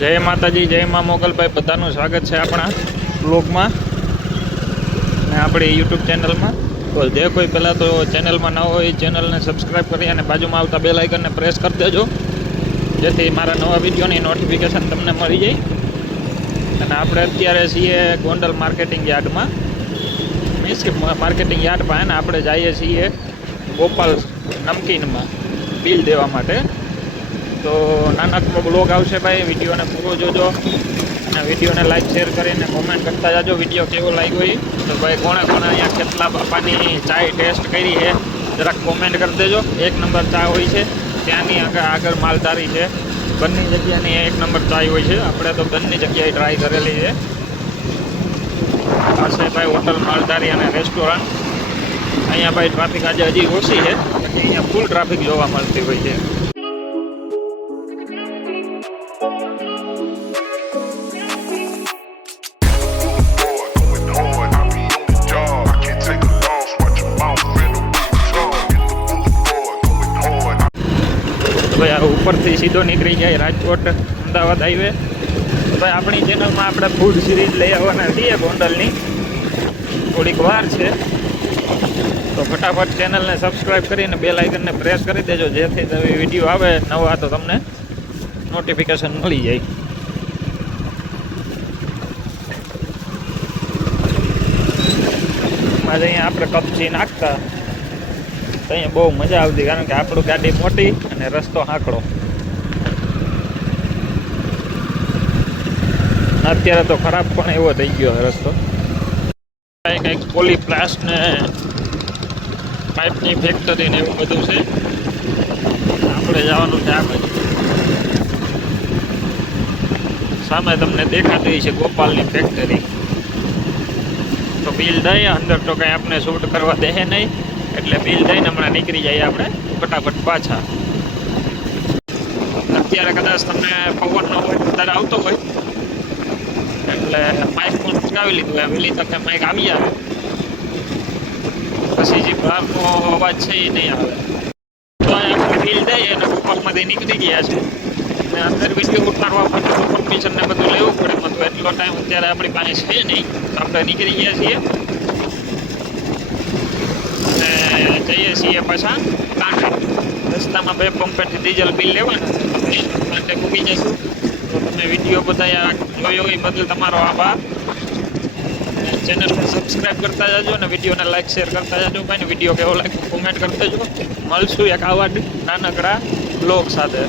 જય માતાજી, જય મા મોગલભાઈ, બધાનું સ્વાગત છે આપણા બ્લોગમાં અને આપણી યુટ્યુબ ચેનલમાં. તો જે કોઈ પહેલાં તો ચેનલમાં ન હોય ચેનલને સબસ્ક્રાઈબ કરી અને બાજુમાં આવતા બેલ આઇકનને પ્રેસ કરી દેજો, જેથી મારા નવા વિડીયોની નોટિફિકેશન તમને મળી જાય. અને આપણે અત્યારે છીએ ગોંડલ માર્કેટિંગ યાર્ડમાં, મીન્સ કે માર્કેટિંગ યાર્ડ પાસે, ને આપણે જઈએ છીએ ગોપાલ નમકીનમાં બિલ દેવા માટે. તો નાનકડો બ્લોગ આવશે ભાઈ, વિડીયોને પૂરો જોજો અને વિડીયોને લાઈક શેર કરીને કોમેન્ટ કરતા જાજો વિડીયો કેવો લાગ્યો એ. તો ભાઈ કોણે અહીંયા ખેતલા બાપાની ચાય ટેસ્ટ કરી છે જરાક કોમેન્ટ કરી દેજો. 1 નંબર ચા હોય છે ત્યાંની, આગળ માલધારી છે. બંને જગ્યાની 1 નંબર ચાય હોય છે. આપણે તો બંને જગ્યાએ ટ્રાય કરેલી છે. આ છે ભાઈ હોટલ માલધારી અને રેસ્ટોરન્ટ. અહીંયા ભાઈ ટ્રાફિક આજે હજી ઓછી છે, પછી અહીંયા ફૂલ ટ્રાફિક જોવા મળતી હોય છે. ભાઈ આ ઉપરથી સીધો નીકળી જાય રાજકોટ અમદાવાદ હાઈવે. તો ભાઈ આપણી ચેનલમાં આપણે ફૂડ સિરીઝ લઈ આવવાના છીએ ગોંડલની, થોડીક વાર છે. તો ફટાફટ ચેનલને સબસ્ક્રાઈબ કરીને બેલ આઇકનને પ્રેસ કરી દેજો, જેથી તમે વિડીયો આવે નવા તો તમને નોટિફિકેશન મળી જાય. આજે અહીંયા આપણે કપચી નાખતા તો અહીંયા બહુ મજા આવતી, કારણ કે આપણું ગાડી મોટી અને રસ્તો હાંકડો. અત્યારે તો ખરાબ પણ એવો થઈ ગયો રસ્તો. કંઈક પોલીપ્લાસ્ટ ને પાઇપની ફેક્ટરી ને એવું બધું છે. આપણે જવાનું છે આ બાજુ. સામે તમને દેખાતી છે ગોપાલની ફેક્ટરી. તો બિલ દઈએ અંદર, તો કંઈ આપણે શૂટ કરવા દે નહીં, એટલે બિલ દઈને હમણાં નીકળી જઈએ આપણે ફટાફટ પાછા. અત્યારે કદાચ તમને પવનનો વધારે આવતો હોય એટલે માઇક પણ ચગાવી લીધું, વહેલી તકે માઇક આવી આવે, પછી જે બહારનો અવાજ છે એ નહીં આવે. તો આપણે બિલ દઈએ અને ગોપાલમાંથી નીકળી ગયા છે. અને અંદર વિડીયો ઉતારવા માટે પરમિશન ને બધું લેવું પડે, મતલબ એટલો ટાઈમ અત્યારે આપણી પાસે છે નહીં. તો આપણે નીકળી ગયા છીએ અને જઈએ છીએ પાછા કાંઠે. રસ્તામાં 2 પંપેથી ડીઝલ બિલ લેવાના, કાંઠે મૂકી જઈશું. તો તમે વિડીયો બધા જોયો એ બદલ તમારો આભાર. ચેનલને સબસ્ક્રાઈબ કરતા જાજો અને વિડીયોને લાઈક શેર કરતા જાજો ભાઈ. ને વિડીયો કેવો લાગ્યો કોમેન્ટ કરતા જાજો. મળશું એક આવા નાનકડા બ્લોગ સાથે.